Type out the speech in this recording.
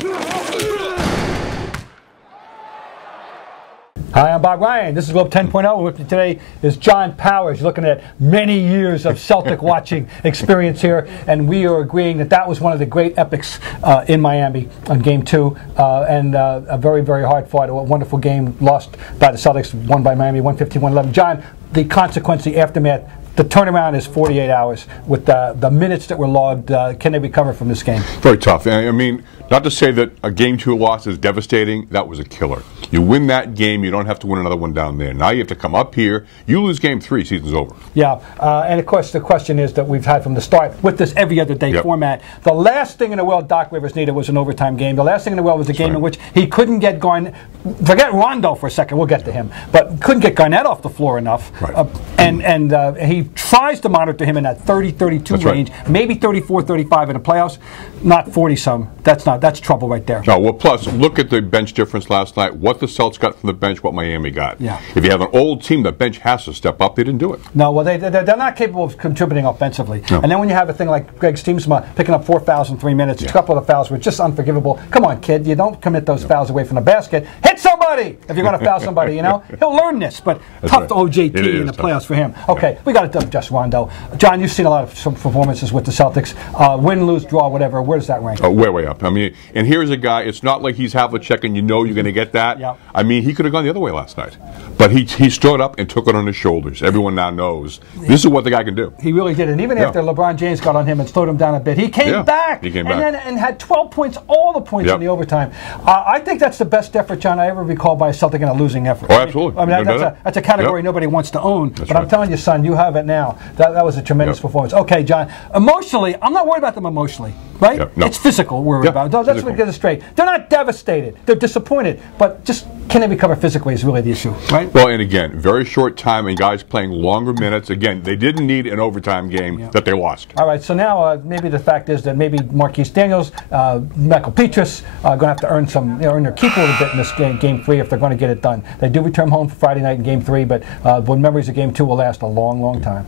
Hi, I'm Bob Ryan. This is Globe 10.0. With me today is John Powers. You're looking at many years of Celtic watching experience here, and we are agreeing that that was one of the great epics in Miami on Game 2, and a very, very hard-fought, wonderful game lost by the Celtics, won by Miami, 115-111. John, the consequence, the aftermath, the turnaround is 48 hours. With the minutes that were logged, can they recover from this game? Very tough. I mean, not to say that a Game 2 loss is devastating. That was a killer. You win that game, you don't have to win another one down there. Now you have to come up here. You lose Game 3, season's over. Yeah, and of course the question is that we've had from the start with this every other day format. The last thing in the world Doc Rivers needed was an overtime game. The last thing in the world was a game in which he couldn't get Garnett. Forget Rondo for a second. We'll get to him, but couldn't get Garnett off the floor enough. Right. And he tries to monitor him in that 30-32 range, maybe 34-35 in the playoffs, not 40-some. That's trouble right there. No, well, plus look at the bench difference last night. What the Celtics got from the bench, what Miami got. Yeah. If you have an old team, the bench has to step up. They didn't do it. No, well, they're not capable of contributing offensively. No. And then when you have a thing like Greg Steamsma picking up 4 fouls in 3 minutes, a couple of the fouls were just unforgivable. Come on, kid, you don't commit those fouls away from the basket. Hit somebody if you're going to foul somebody. You know, he'll learn this. But tough to OJT in the playoffs for him. Okay, we got to just Rondo. John, you've seen a lot of some performances with the Celtics. Win, lose, draw, whatever. Where does that rank? Way up. I mean, and here's a guy. It's not like he's Havlicek and you know you're going to get that. Yeah. I mean, he could have gone the other way last night, but he stood up and took it on his shoulders. Everyone now knows this is what the guy can do. He really did, and even after LeBron James got on him and slowed him down a bit, he came back. He came back and had 12 points, all the points in the overtime. I think that's the best effort, John, I ever recall by a Celtic in a losing effort. Oh, absolutely. I mean, that's a category nobody wants to own. But I'm telling you, son, you have it now. That was a tremendous performance. Okay, John. Emotionally, I'm not worried about them emotionally, right? No. It's physical we're worried about. That's what gets us straight. They're not devastated. They're disappointed. But just can they recover physically is really the issue, right? Well, and again, very short time and guys playing longer minutes. Again, they didn't need an overtime game that they lost. All right, so now maybe the fact is that maybe Marquise Daniels, Michael Petrus are going to have to earn their keep a little bit in this game 3 if they're going to get it done. They do return home for Friday night in Game 3, but the memories of Game 2 will last a long, long time.